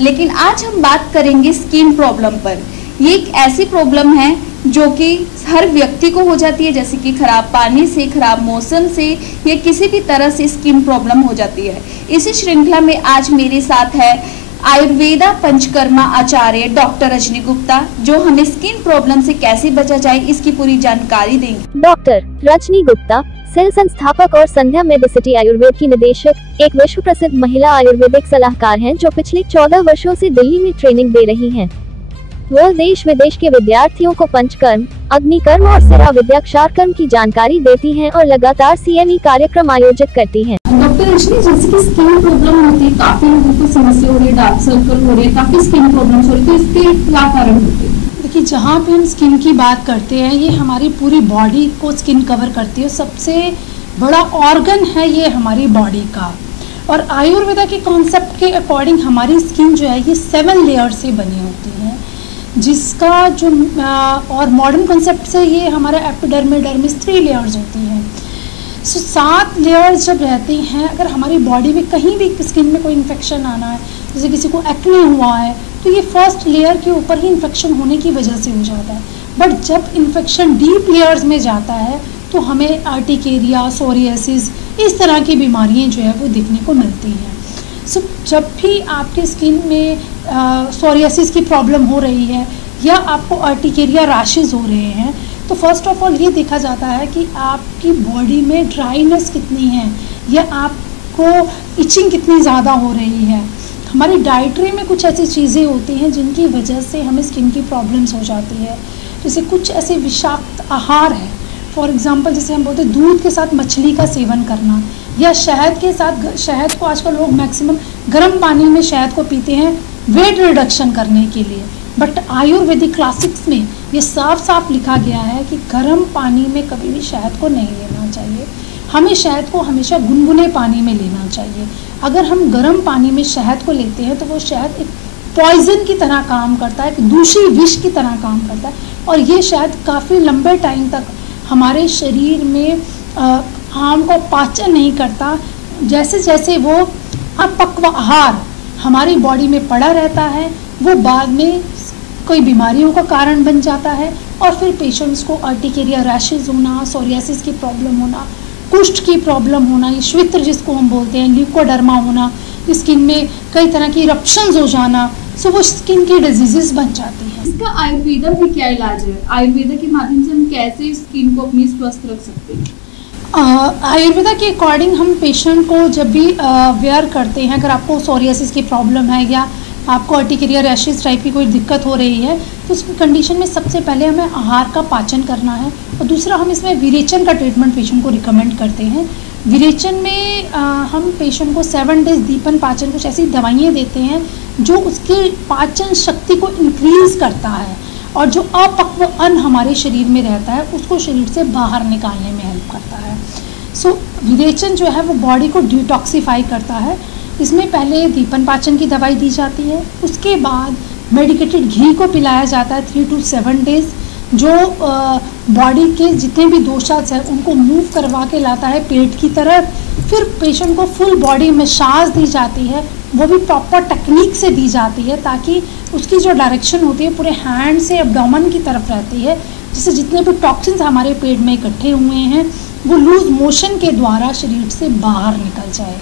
लेकिन आज हम बात करेंगे स्किन प्रॉब्लम पर। ये एक ऐसी प्रॉब्लम है जो कि हर व्यक्ति को हो जाती है, जैसे कि खराब पानी से, खराब मौसम से या किसी भी तरह से स्किन प्रॉब्लम हो जाती है। इसी श्रृंखला में आज मेरे साथ है आयुर्वेदा पंचकर्मा आचार्य डॉक्टर रजनी गुप्ता, जो हमें स्किन प्रॉब्लम से कैसे बचा जाए इसकी पूरी जानकारी देंगे। डॉक्टर रजनी गुप्ता सेल संस्थापक और संध्या मेडिसिटी आयुर्वेद की निदेशक, एक विश्व प्रसिद्ध महिला आयुर्वेदिक सलाहकार हैं जो पिछले 14 वर्षों से दिल्ली में ट्रेनिंग दे रही हैं। वो देश विदेश के विद्यार्थियों को पंचकर्म, अग्निकर्म और सिरा विद्या क्षारकर्म की जानकारी देती हैं और लगातार CME कार्यक्रम आयोजित करती हैं। डॉक्टर रजनी, जैसे कि स्किन प्रॉब्लम होती है, काफी लोगों को समस्या हो रही है, डार्क सर्कल हो रहे हैं, काफी स्किन प्रॉब्लम्स हो रही है, तो इसके क्या कारण होते हैं? देखिए, जहाँ पे हम स्किन की बात करते हैं, ये हमारी पूरी बॉडी को स्किन कवर करती है। सबसे बड़ा ऑर्गन है ये हमारी बॉडी का। और आयुर्वेदा के कॉन्सेप्ट के अकॉर्डिंग हमारी स्किन जो है ये 7 लेयर से बनी होती है, जिसका जो और मॉडर्न कॉन्सेप्ट से ये हमारा एपिडर्मिस 3 लेयर्स होती हैं। 7 लेयर्स जब रहती हैं, अगर हमारी बॉडी में कहीं भी स्किन में कोई इन्फेक्शन आना है, जैसे किसी को एक्ने हुआ है, तो ये फर्स्ट लेयर के ऊपर ही इन्फेक्शन होने की वजह से हो जाता है। बट जब इन्फेक्शन डीप लेयर्स में जाता है तो हमें आर्टिकेरिया, सोरियासिस, इस तरह की बीमारियां जो है वो दिखने को मिलती हैं। जब भी आपके स्किन में सोरियासिस की प्रॉब्लम हो रही है या आपको आर्टिकेरिया रैशेस हो रहे हैं, तो फर्स्ट ऑफ ऑल ये देखा जाता है कि आपकी बॉडी में ड्राइनेस कितनी है या आपको इचिंग कितनी ज़्यादा हो रही है। हमारी डाइटरी में कुछ ऐसी चीज़ें होती हैं जिनकी वजह से हमें स्किन की प्रॉब्लम्स हो जाती है। जैसे कुछ ऐसे विषाक्त आहार है, फॉर एग्जांपल जैसे हम बोलते हैं दूध के साथ मछली का सेवन करना, या शहद के साथ, शहद को आजकल लोग मैक्सिमम गर्म पानी में शहद को पीते हैं वेट रिडक्शन करने के लिए। बट आयुर्वेदिक क्लासिक्स में ये साफ साफ लिखा गया है कि गर्म पानी में कभी भी शहद को नहीं लेना चाहिए। हमें शहद को हमेशा गुनगुने पानी में लेना चाहिए। अगर हम गर्म पानी में शहद को लेते हैं तो वो शहद एक पॉइजन की तरह काम करता है, एक दूसरी विष की तरह काम करता है, और ये शहद काफ़ी लंबे टाइम तक हमारे शरीर में आम को पाचन नहीं करता। जैसे जैसे वो अपक्व आहार हमारी बॉडी में पड़ा रहता है, वो बाद में कोई बीमारियों का कारण बन जाता है, और फिर पेशेंट्स को आर्टिकेरिया रैशेज होना, सोरियासिस की प्रॉब्लम होना, कुष्ठ की प्रॉब्लम होना, ये श्वित्र जिसको हम बोलते हैं, ल्यूकोडर्मा होना, स्किन में कई तरह की इरप्शंस हो जाना, सो वो स्किन की डिजीजेस बन जाती हैं। इसका आयुर्वेदा में क्या इलाज है? आयुर्वेदा के माध्यम से हम कैसे स्किन को अपनी स्वस्थ रख सकते हैं? आयुर्वेदा के अकॉर्डिंग हम पेशेंट को जब भी वेयर करते हैं, अगर आपको सोरियासिस की प्रॉब्लम है या आपको आर्टिकेरिया रैशेस टाइप की कोई दिक्कत हो रही है, तो उस कंडीशन में सबसे पहले हमें आहार का पाचन करना है, और दूसरा हम इसमें विरेचन का ट्रीटमेंट पेशेंट को रिकमेंड करते हैं। विरेचन में हम पेशेंट को 7 डेज दीपन पाचन, कुछ ऐसी दवाइयाँ देते हैं जो उसकी पाचन शक्ति को इंक्रीज़ करता है, और जो अपक्व अन्न हमारे शरीर में रहता है उसको शरीर से बाहर निकालने में हेल्प करता है। विरेचन जो है वो बॉडी को डिटॉक्सिफाई करता है। इसमें पहले दीपन पाचन की दवाई दी जाती है, उसके बाद मेडिकेटेड घी को पिलाया जाता है 3 to 7 डेज, जो बॉडी के जितने भी दोषास हैं उनको मूव करवा के लाता है पेट की तरफ। फिर पेशेंट को फुल बॉडी मसाज दी जाती है, वो भी प्रॉपर टेक्निक से दी जाती है, ताकि उसकी जो डायरेक्शन होती है पूरे हैंड से एब्डोमेन की तरफ रहती है, जिससे जितने भी टॉक्सिन्स हमारे पेट में इकट्ठे हुए हैं वो लूज मोशन के द्वारा शरीर से बाहर निकल जाए।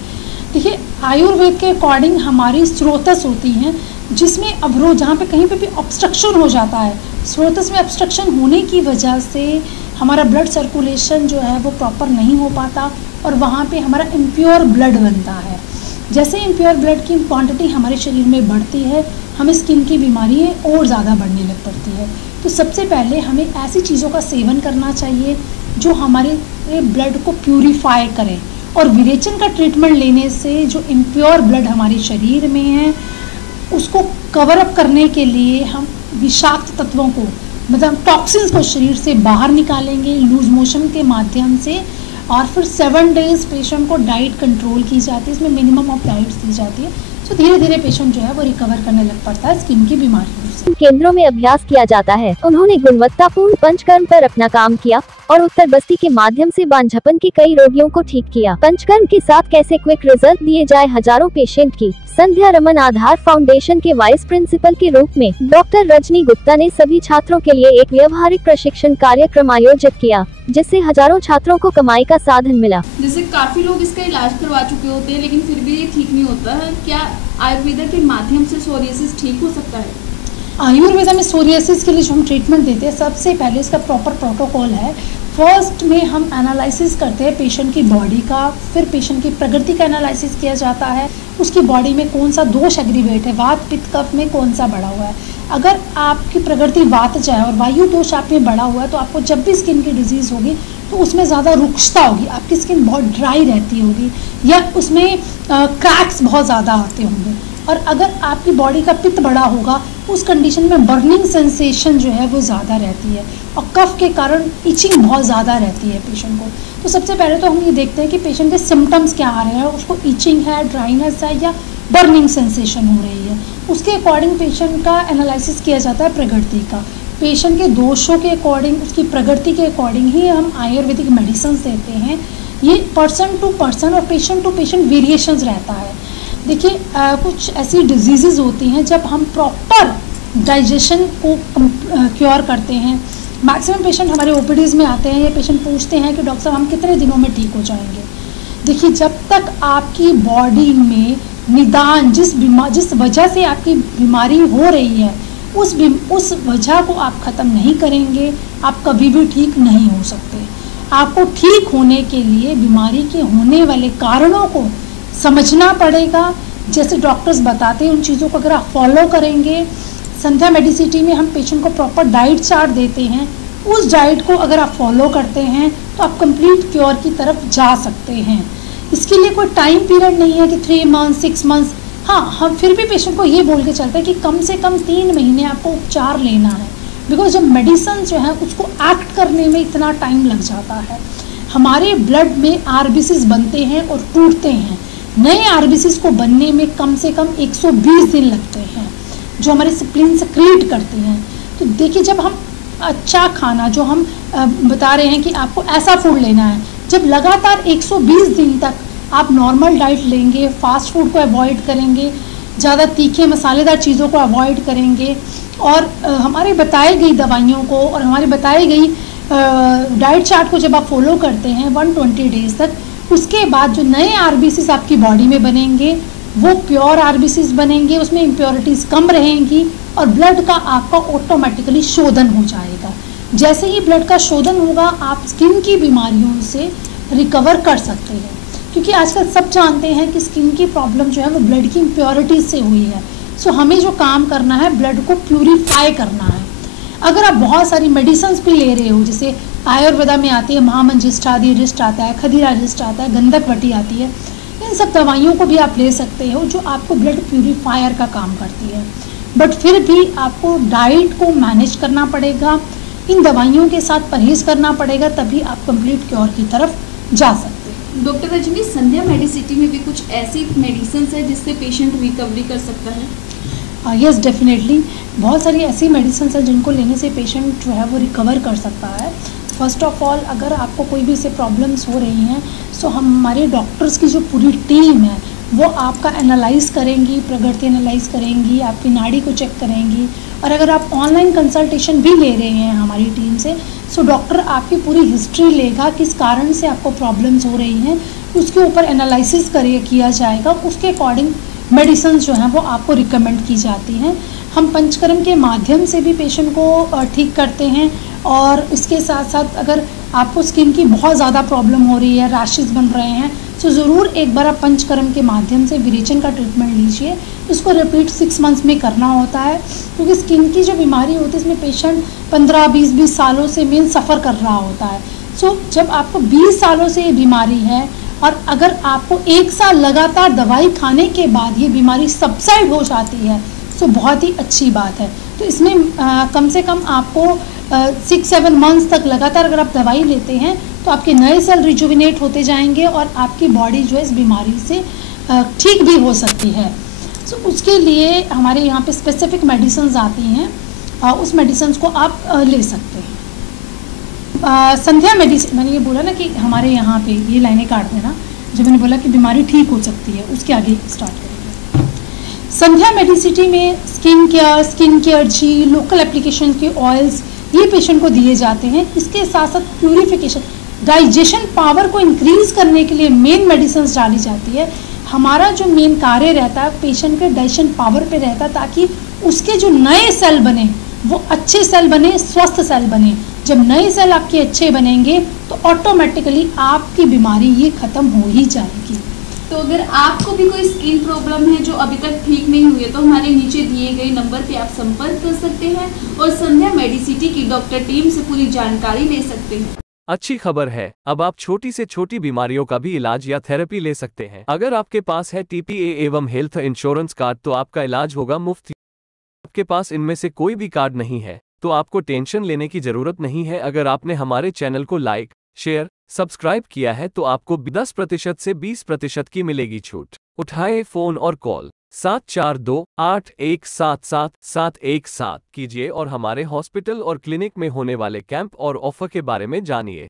देखिए, आयुर्वेद के अकॉर्डिंग हमारी स्रोतस होती हैं, जिसमें अवरोध, जहाँ पे कहीं पे भी ऑब्स्ट्रक्शन हो जाता है, स्रोतस में ऑब्स्ट्रक्शन होने की वजह से हमारा ब्लड सर्कुलेशन जो है वो प्रॉपर नहीं हो पाता, और वहाँ पे हमारा इम्प्योर ब्लड बनता है। जैसे इम्प्योर ब्लड की क्वांटिटी हमारे शरीर में बढ़ती है, हमें स्किन की बीमारियाँ और ज़्यादा बढ़ने लग पड़ती है। तो सबसे पहले हमें ऐसी चीज़ों का सेवन करना चाहिए जो हमारे ब्लड को प्यूरिफाई करें, और विरेचन का ट्रीटमेंट लेने से जो इम्प्योर ब्लड हमारे शरीर में है उसको कवर अप करने के लिए हम विषाक्त तत्वों को, मतलब टॉक्सिन्स को शरीर से बाहर निकालेंगे लूज मोशन के माध्यम से। और फिर 7 डेज पेशेंट को डाइट कंट्रोल की जाती है, इसमें मिनिमम ऑफ डाइट्स दी जाती है, तो धीरे धीरे पेशेंट जो है वो रिकवर करने लग पड़ता है स्किन की बीमारियों से। केंद्रों में अभ्यास किया जाता है। उन्होंने गुणवत्तापूर्ण पंचकर्म पर अपना काम किया और उत्तर बस्ती के माध्यम से बांझपन के कई रोगियों को ठीक किया। पंचकर्म के साथ कैसे क्विक रिजल्ट दिए जाए हजारों पेशेंट की संध्या रमन आधार फाउंडेशन के वाइस प्रिंसिपल के रूप में डॉक्टर रजनी गुप्ता ने सभी छात्रों के लिए एक व्यवहारिक प्रशिक्षण कार्यक्रम आयोजित किया, जिससे हजारों छात्रों को कमाई का साधन मिला। जैसे काफी लोग इसका इलाज करवा चुके होते हैं लेकिन फिर भी ये ठीक नहीं होता है, क्या आयुर्वेदा के माध्यम से सोरियासिस ठीक हो सकता है? आयुर्वेदा में सोरियासिस के लिए जो हम ट्रीटमेंट देते हैं, सबसे पहले इसका प्रॉपर प्रोटोकॉल है। फर्स्ट में हम एनालिसिस करते हैं पेशेंट की बॉडी का, फिर पेशेंट की प्रकृति का एनालिसिस किया जाता है, उसकी बॉडी में कौन सा दोष एग्रीवेट है, वात पित्त कफ में कौन सा बढ़ा हुआ है। अगर आपकी प्रकृति वातज है और वायु दोष आप में बढ़ा हुआ है तो आपको जब भी स्किन की डिजीज़ होगी तो उसमें ज़्यादा रुक्षता होगी, आपकी स्किन बहुत ड्राई रहती होगी या उसमें क्रैक्स बहुत ज़्यादा आते होंगे। और अगर आपकी बॉडी का पित्त बढ़ा होगा उस कंडीशन में बर्निंग सेंसेशन जो है वो ज़्यादा रहती है और कफ के कारण इचिंग बहुत ज़्यादा रहती है पेशेंट को। तो सबसे पहले तो हम ये देखते हैं कि पेशेंट के सिम्टम्स क्या आ रहे हैं, उसको इचिंग है, ड्राइनेस है या बर्निंग सेंसेशन हो रही है। उसके अकॉर्डिंग पेशेंट का एनालिसिस किया जाता है प्रकृति का। पेशेंट के दोषों के अकॉर्डिंग, उसकी प्रकृति के अकॉर्डिंग ही हम आयुर्वेदिक मेडिसिन देते हैं। ये पर्सन टू पर्सन और पेशेंट टू पेशेंट वेरिएशंस रहता है। देखिए कुछ ऐसी डिजीज़ेज़ होती हैं जब हम प्रॉपर डाइजेशन को क्योर करते हैं। मैक्सिमम पेशेंट हमारे ओपीडीज़ में आते हैं, ये पेशेंट पूछते हैं कि डॉक्टर साहब हम कितने दिनों में ठीक हो जाएंगे। देखिए जब तक आपकी बॉडी में निदान जिस वजह से आपकी बीमारी हो रही है उस वजह को आप ख़त्म नहीं करेंगे, आप कभी भी ठीक नहीं हो सकते। आपको ठीक होने के लिए बीमारी के होने वाले कारणों को समझना पड़ेगा। जैसे डॉक्टर्स बताते हैं उन चीज़ों को अगर आप फॉलो करेंगे, संध्या मेडिसिटी में हम पेशेंट को प्रॉपर डाइट चार्ट देते हैं, उस डाइट को अगर आप फॉलो करते हैं तो आप कंप्लीट क्योर की तरफ जा सकते हैं। इसके लिए कोई टाइम पीरियड नहीं है कि 3 मंथ्स 6 मंथ्स। हाँ, हम फिर भी पेशेंट को ये बोल के चलते हैं कि कम से कम 3 महीने आपको उपचार लेना है, बिकॉज जब मेडिसिन जो है उसको एक्ट करने में इतना टाइम लग जाता है। हमारे ब्लड में आरबीसीज बनते हैं और टूटते हैं, नए आरबीसीज को बनने में कम से कम 120 दिन लगते हैं जो हमारे स्प्लीन सेक्रेट करते हैं। तो देखिए जब हम अच्छा खाना जो हम बता रहे हैं कि आपको ऐसा फूड लेना है, जब लगातार 120 दिन तक आप नॉर्मल डाइट लेंगे, फास्ट फूड को अवॉइड करेंगे, ज़्यादा तीखे मसालेदार चीज़ों को अवॉइड करेंगे और हमारे बताई गई दवाइयों को और हमारी बताई गई डाइट चार्ट को जब आप फॉलो करते हैं 120 डेज तक, उसके बाद जो नए आरबीसीज आपकी बॉडी में बनेंगे वो प्योर आरबीसीज बनेंगे, उसमें इम्प्योरिटीज़ कम रहेंगी और ब्लड का आपका ऑटोमेटिकली शोधन हो जाएगा। जैसे ही ब्लड का शोधन होगा आप स्किन की बीमारियों से रिकवर कर सकते हैं, क्योंकि आजकल सब जानते हैं कि स्किन की प्रॉब्लम जो है वो ब्लड की इम्प्योरिटीज़ से हुई है। सो हमें जो काम करना है ब्लड को प्यूरिफाई करना है। अगर आप बहुत सारी मेडिसिन भी ले रहे हो, जैसे आयुर्वेदा में आती है महामंजिष्ठादि रिष्ट आता है, खदीरा रिष्ट आता है, गंधक वटी आती है, इन सब दवाइयों को भी आप ले सकते हो जो आपको ब्लड प्यूरिफायर का काम करती है। बट फिर भी आपको डाइट को मैनेज करना पड़ेगा, इन दवाइयों के साथ परहेज करना पड़ेगा, तभी आप कंप्लीट क्योर की तरफ जा सकते हैं। डॉक्टर रजनी, संध्या मेडिसिटी में भी कुछ ऐसी मेडिसिन है जिससे पेशेंट रिकवरी कर सकता है? यस डेफिनेटली, बहुत सारी ऐसी मेडिसिन है जिनको लेने से पेशेंट जो है वो रिकवर कर सकता है। फर्स्ट ऑफ ऑल, अगर आपको कोई भी ऐसे प्रॉब्लम्स हो रही हैं तो हमारे डॉक्टर्स की जो पूरी टीम है वो आपका एनालाइज करेंगी, प्रकृति एनालाइज करेंगी, आपकी नाड़ी को चेक करेंगी। और अगर आप ऑनलाइन कंसल्टेशन भी ले रहे हैं हमारी टीम से, सो डॉक्टर आपकी पूरी हिस्ट्री लेगा, किस कारण से आपको प्रॉब्लम्स हो रही हैं, उसके ऊपर एनालिसिस किया जाएगा, उसके अकॉर्डिंग मेडिसिन जो हैं वो आपको रिकमेंड की जाती हैं। हम पंचकर्म के माध्यम से भी पेशेंट को ठीक करते हैं और इसके साथ साथ अगर आपको स्किन की बहुत ज़्यादा प्रॉब्लम हो रही है, रैशेस बन रहे हैं, तो ज़रूर एक बार आप पंचकर्म के माध्यम से विरेचन का ट्रीटमेंट लीजिए। इसको रिपीट 6 मंथ्स में करना होता है, क्योंकि स्किन की जो बीमारी होती है इसमें पेशेंट 15-20 सालों से मेन सफ़र कर रहा होता है। सो जब आपको 20 सालों से ये बीमारी है और अगर आपको 1 साल लगातार दवाई खाने के बाद ये बीमारी सबसाइड हो जाती है तो बहुत ही अच्छी बात है। तो इसमें कम से कम आपको 6-7 मंथ्स तक लगातार अगर आप दवाई लेते हैं तो आपके नए सेल रिजुविनेट होते जाएंगे और आपकी बॉडी जो है इस बीमारी से ठीक भी हो सकती है। सो उसके लिए हमारे यहाँ पे स्पेसिफिक मेडिसिन आती हैं, उस मेडिसिन को आप ले सकते हैं। संध्या मेडिसिन, मैंने ये बोला ना कि हमारे यहाँ पे ये लाइनें काट देना, जब मैंने बोला कि बीमारी ठीक हो सकती है, उसके आगे स्टार्ट करेंगे। संध्या मेडिसिटी में स्किन केयर जी, लोकल एप्लीकेशन के ऑयल्स ये पेशेंट को दिए जाते हैं। इसके साथ साथ प्यूरिफिकेशन, डाइजेशन पावर को इंक्रीज करने के लिए मेन मेडिसिन डाली जाती है। हमारा जो मेन कार्य रहता है पेशेंट के डाइजेशन पावर पे रहता है, ताकि उसके जो नए सेल बने वो अच्छे सेल बने, स्वस्थ सेल बने। जब नए सेल आपके अच्छे बनेंगे तो ऑटोमेटिकली आपकी बीमारी ये खत्म हो ही जाएगी। तो अगर आपको भी कोई स्किन प्रॉब्लम है जो अभी तक ठीक नहीं हुई है तो हमारे नीचे दिए गए नंबर पे आप संपर्क कर सकते हैं और संध्या मेडिसिटी की डॉक्टर टीम से पूरी जानकारी ले सकते हैं। अच्छी खबर है, अब आप छोटी से छोटी बीमारियों का भी इलाज या थेरेपी ले सकते हैं। अगर आपके पास है TPA एवं हेल्थ इंश्योरेंस कार्ड तो आपका इलाज होगा मुफ्त। आपके पास इनमें से कोई भी कार्ड नहीं है तो आपको टेंशन लेने की जरूरत नहीं है। अगर आपने हमारे चैनल को लाइक, शेयर, सब्सक्राइब किया है तो आपको 10% से 20% की मिलेगी छूट। उठाए फोन और कॉल 7428177717 कीजिए और हमारे हॉस्पिटल और क्लिनिक में होने वाले कैंप और ऑफर के बारे में जानिए।